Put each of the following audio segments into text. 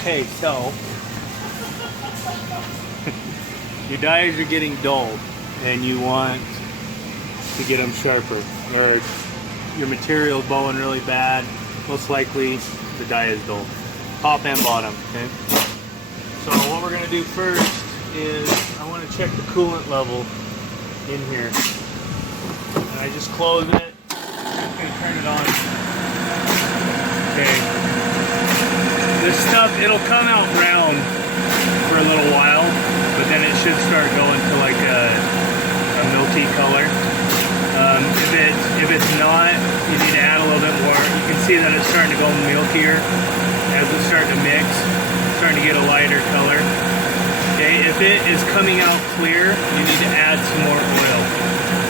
Okay, so your dyes are getting dull and you want to get them sharper, or your material bowing really bad, most likely the dye is dull, top and bottom. Okay, so what we're going to do first is I want to check the coolant level in here, and I just close it. I'm going to turn it on. Okay, this stuff, it'll come out brown for a little while, but then it should start going to like a milky color. If it's not, you need to add a little bit more. You can see that it's starting to go milkier as it's starting to mix, starting to get a lighter color. Okay, if it is coming out clear, you need to add some more oil.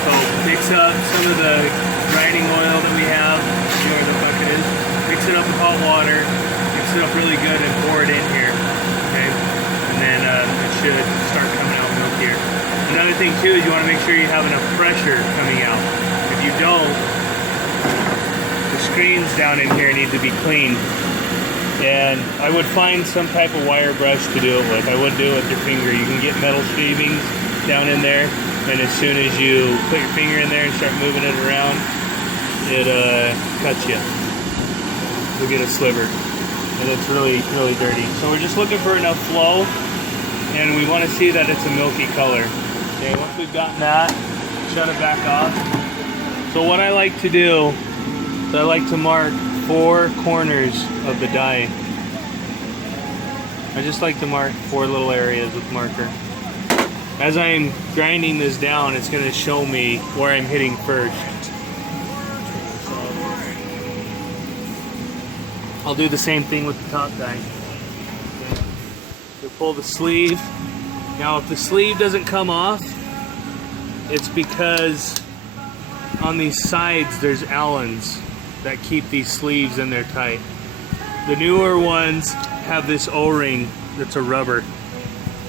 So mix up some of the grinding oil that we have, you know where the bucket is, mix it up with hot water, mix it up really good and pour it in here. Okay, and then it should start coming out milkier. Another thing too is you want to make sure you have enough pressure coming out. If you don't, the screens down in here need to be cleaned. And I would find some type of wire brush to do it with. I wouldn't do it with your finger. You can get metal shavings down in there, and as soon as you put your finger in there and start moving it around, it cuts you. You'll get a sliver, and it's really, really dirty. So we're just looking for enough flow, and we want to see that it's a milky color. Okay, once we've gotten that, shut it back off. So what I like to do is I like to mark 4 corners of the dye. I just like to mark 4 little areas with marker. As I'm grinding this down, it's going to show me where I'm hitting first. I'll do the same thing with the top dye. You pull the sleeve. Now if the sleeve doesn't come off, it's because on these sides there's Allens that keep these sleeves in there tight. The newer ones have this O-ring that's a rubber.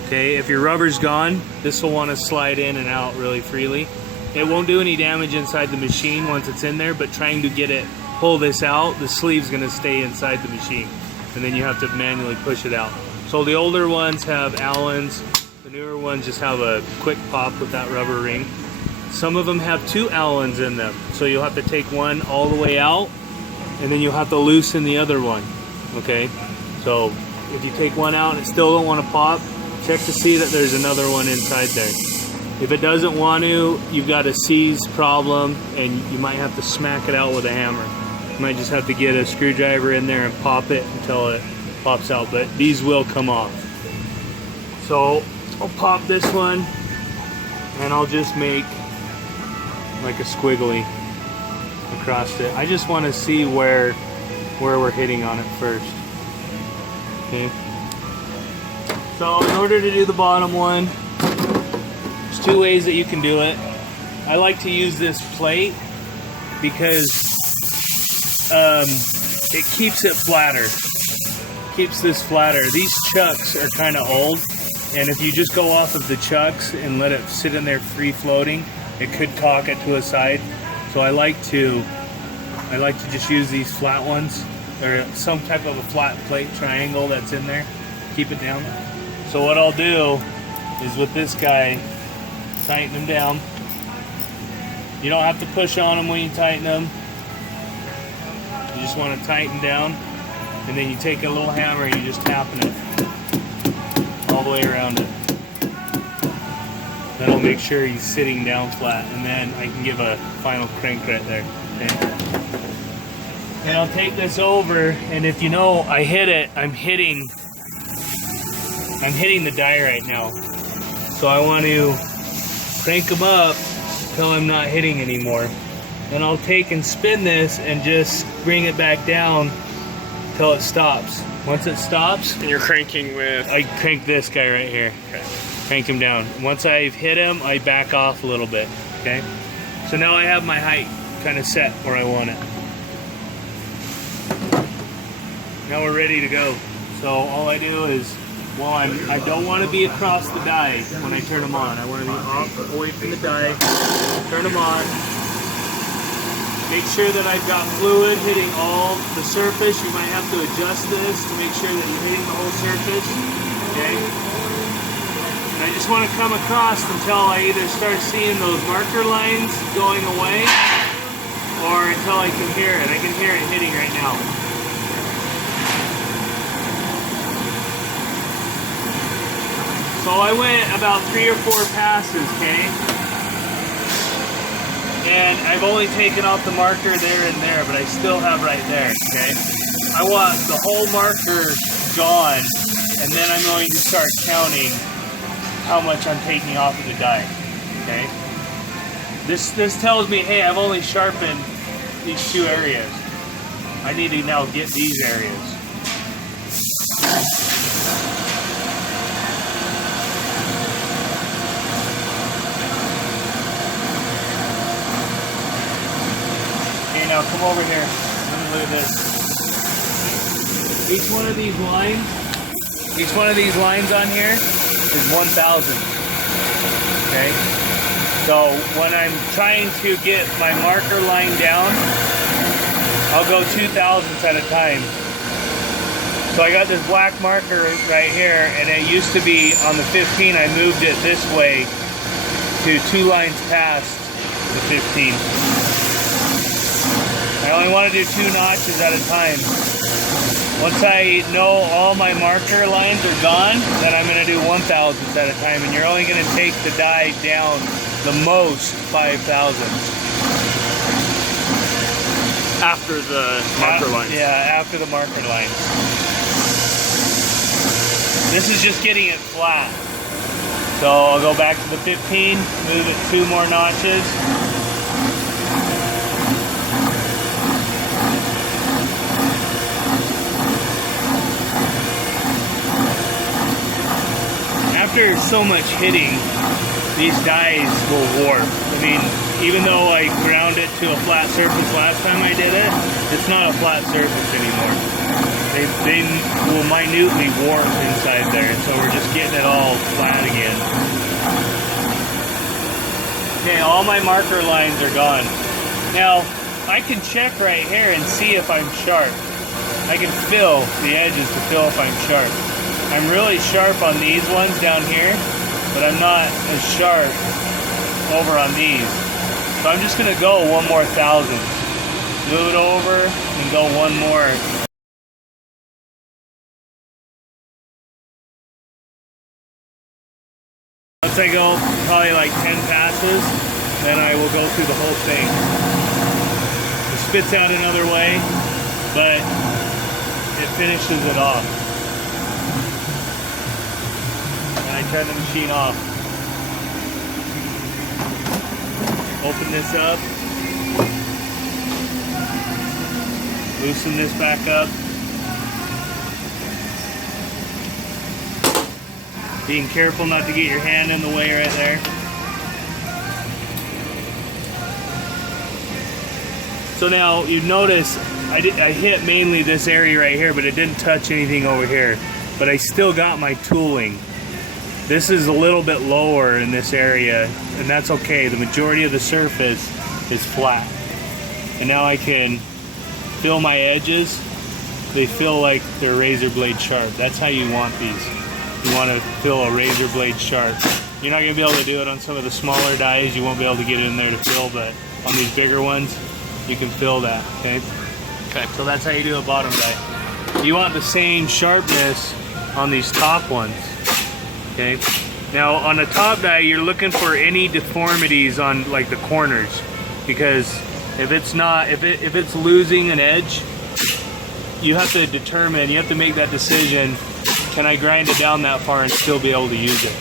Okay, if your rubber's gone, this will want to slide in and out really freely. It won't do any damage inside the machine once it's in there, but trying to get it, pull this out, the sleeve's going to stay inside the machine, and then you have to manually push it out. So the older ones have Allens, the newer ones just have a quick pop with that rubber ring. Some of them have 2 Allens in them, so you'll have to take one all the way out, and then you'll have to loosen the other one. Okay, so if you take one out and it still don't want to pop, check to see that there's another one inside there. If it doesn't want to, you've got a seize problem, and you might have to smack it out with a hammer. You might just have to get a screwdriver in there and pop it until it pops out, but these will come off. So I'll pop this one, and I'll just make like a squiggly across it. I just want to see where we're hitting on it first. Okay. So in order to do the bottom one, there's 2 ways that you can do it. I like to use this plate because it keeps it flatter. Keeps this flatter. These chucks are kind of old, and if you just go off of the chucks and let it sit in there free floating, it could cock it to a side. So I like to just use these flat ones, or some type of a flat plate triangle that's in there. Keep it down. So what I'll do is with this guy, tighten them down. You don't have to push on them when you tighten them. You just want to tighten down, and then you take a little hammer and you just tapping it all the way around it. That'll make sure he's sitting down flat, and then I can give a final crank right there. Okay. And I'll take this over, and if you know I hit it, I'm hitting the die right now. So I want to crank them up until I'm not hitting anymore. Then I'll take and spin this and just bring it back down until it stops. Once it stops, and you're cranking with? I crank this guy right here. Okay. Crank him down. Once I've hit him, I back off a little bit. Okay. So now I have my height kind of set where I want it. Now we're ready to go. So all I do is, well, I don't want to be across the die when I turn them on. I want to be off, away from the die, turn them on, Make sure that I've got fluid hitting all the surface. You might have to adjust this to make sure that you're hitting the whole surface. Okay? And I just want to come across until I either start seeing those marker lines going away or until I can hear it. I can hear it hitting right now. So I went about 3 or 4 passes, okay? And I've only taken off the marker there and there, but I still have right there, okay? I want the whole marker gone, and then I'm going to start counting how much I'm taking off of the die, okay? This tells me, hey, I've only sharpened these 2 areas. I need to now get these areas. Now come over here. Let me look at this. Each one of these lines on here is 1,000. Okay? So when I'm trying to get my marker line down, I'll go 2,000ths at a time. So I got this black marker right here, and it used to be on the 15. I moved it this way to 2 lines past the 15. I only want to do 2 notches at a time. Once I know all my marker lines are gone, then I'm going to do 1,000ths at a time, and you're only going to take the die down the most 5,000ths. After the marker lines. Yeah, after the marker lines. This is just getting it flat. So I'll go back to the 15, move it 2 more notches. After so much hitting, these dies will warp. I mean, even though I ground it to a flat surface last time I did it, it's not a flat surface anymore. They will minutely warp inside there, so we're just getting it all flat again. Okay, all my marker lines are gone. Now, I can check right here and see if I'm sharp. I can feel the edges to feel if I'm sharp. I'm really sharp on these ones down here, but I'm not as sharp over on these. So I'm just gonna go 1 more 1,000. Move it over and go 1 more. Once I go probably like 10 passes, then I will go through the whole thing. It spits out another way, but it finishes it off. I turn the machine off. Open this up. Loosen this back up. Being careful not to get your hand in the way right there. So now you notice I hit mainly this area right here, but it didn't touch anything over here. But I still got my tooling. This is a little bit lower in this area, and that's okay. The majority of the surface is flat. And now I can feel my edges. They feel like they're razor blade sharp. That's how you want these. You want to feel a razor blade sharp. You're not going to be able to do it on some of the smaller dies. You won't be able to get in there to feel, but on these bigger ones, you can feel that, okay? Okay. So that's how you do a bottom die. You want the same sharpness on these top ones. Okay. Now on a top die, you're looking for any deformities on like the corners, because if it's losing an edge, you have to determine, you have to make that decision, can I grind it down that far and still be able to use it?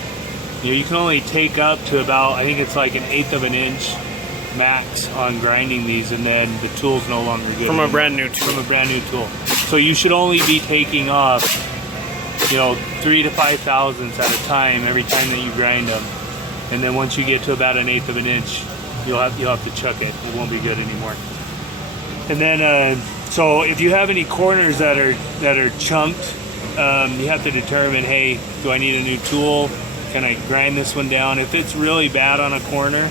You know, you can only take up to about, I think it's like 1/8 of an inch max on grinding these, and then the tool's no longer good. From a brand new tool. From a brand new tool. So you should only be taking off, you know, 3 to 5 thousandths at a time every time that you grind them, and then once you get to about 1/8 of an inch, you'll have to chuck it. It won't be good anymore. And then so if you have any corners that are chunked, you have to determine, hey, do I need a new tool? Can I grind this one down? If it's really bad on a corner,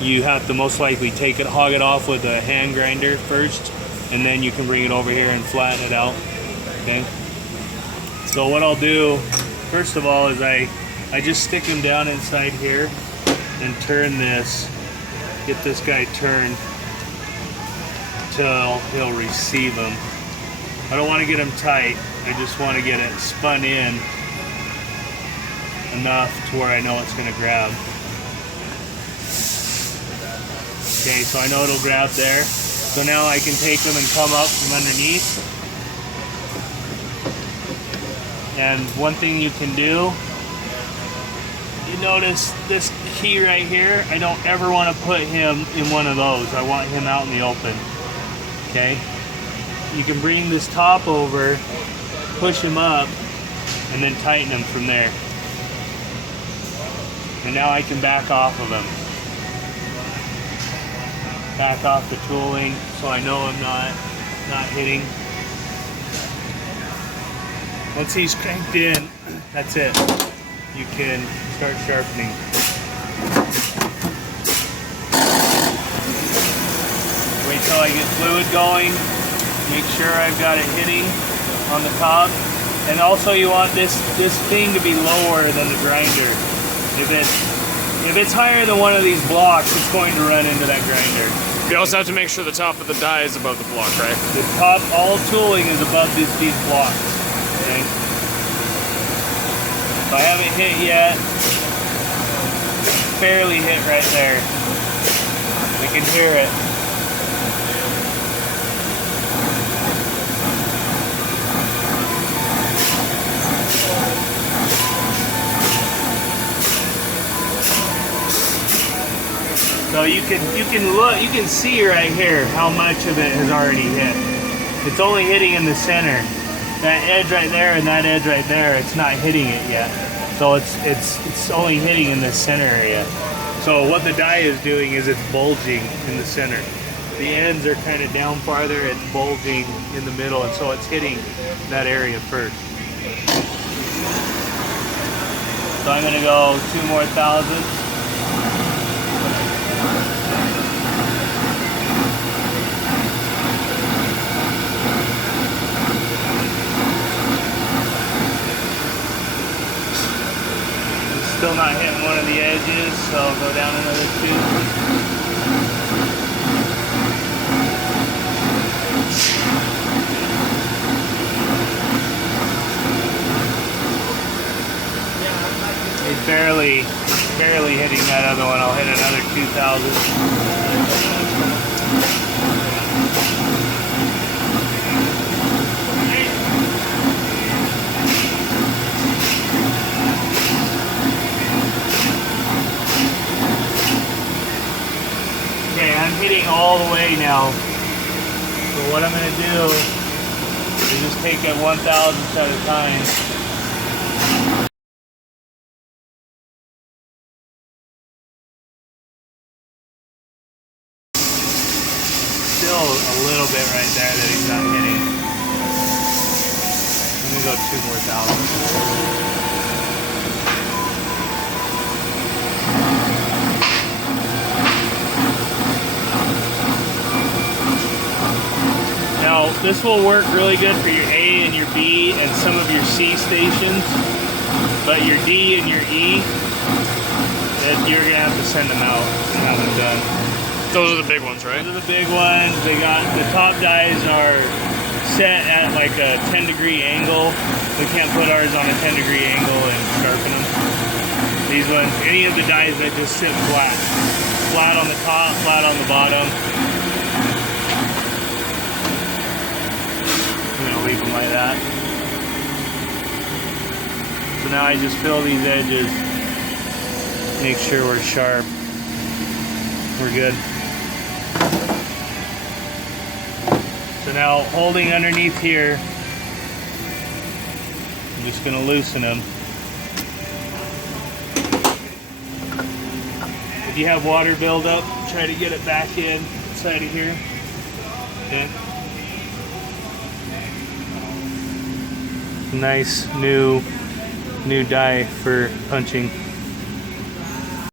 you have to most likely hog it off with a hand grinder first, and then you can bring it over here and flatten it out. Okay. So what I'll do, first of all, is I just stick him down inside here and turn this, get this guy turned till he'll receive them. I don't want to get him tight, I just want to get it spun in enough to where I know it's going to grab. Okay, so I know it'll grab there. So now I can take them and come up from underneath. And one thing you can do, you notice this key right here, I don't ever want to put him in one of those. I want him out in the open. Okay? You can bring this top over, push him up, and then tighten him from there. And now I can back off of him. Back off the tooling so I know I'm not hitting. Once he's cranked in, that's it. You can start sharpening. Wait till I get fluid going. Make sure I've got it hitting on the top. And also you want this thing to be lower than the grinder. If it's higher than one of these blocks, it's going to run into that grinder. You also have to make sure the top of the die is above the block, right? The top, all tooling is above these blocks. Okay. So I haven't hit yet. Barely hit right there. I can hear it. So you can see right here how much of it has already hit. It's only hitting in the center. That edge right there and that edge right there, it's not hitting it yet. So it's only hitting in the center area. So what the die is doing is it's bulging in the center. The ends are kind of down farther, it's bulging in the middle, and so it's hitting that area first. So I'm gonna go 2 more thousandths. Still not hitting one of the edges, so I'll go down another 2. It's barely hitting that other one. I'll hit another 2,000. I'm hitting all the way now. So what I'm going to do is just take it 1,000ths at a time. Still a little bit right there that he's not hitting. I'm going to go 2 more thousandths. Now, this will work really good for your A and your B and some of your C stations, but your D and your E, you're going to have to send them out and have them done. Those are the big ones, right? Those are the big ones. They got, the top dies are set at like a 10-degree angle. We can't put ours on a 10-degree angle and sharpen them. These ones, any of the dies that just sit flat. Flat on the top, flat on the bottom. Leave them like that. So now I just fill these edges, make sure we're sharp. We're good. So now holding underneath here, I'm just going to loosen them. If you have water buildup, try to get it back inside of here. Okay. Nice new die for punching.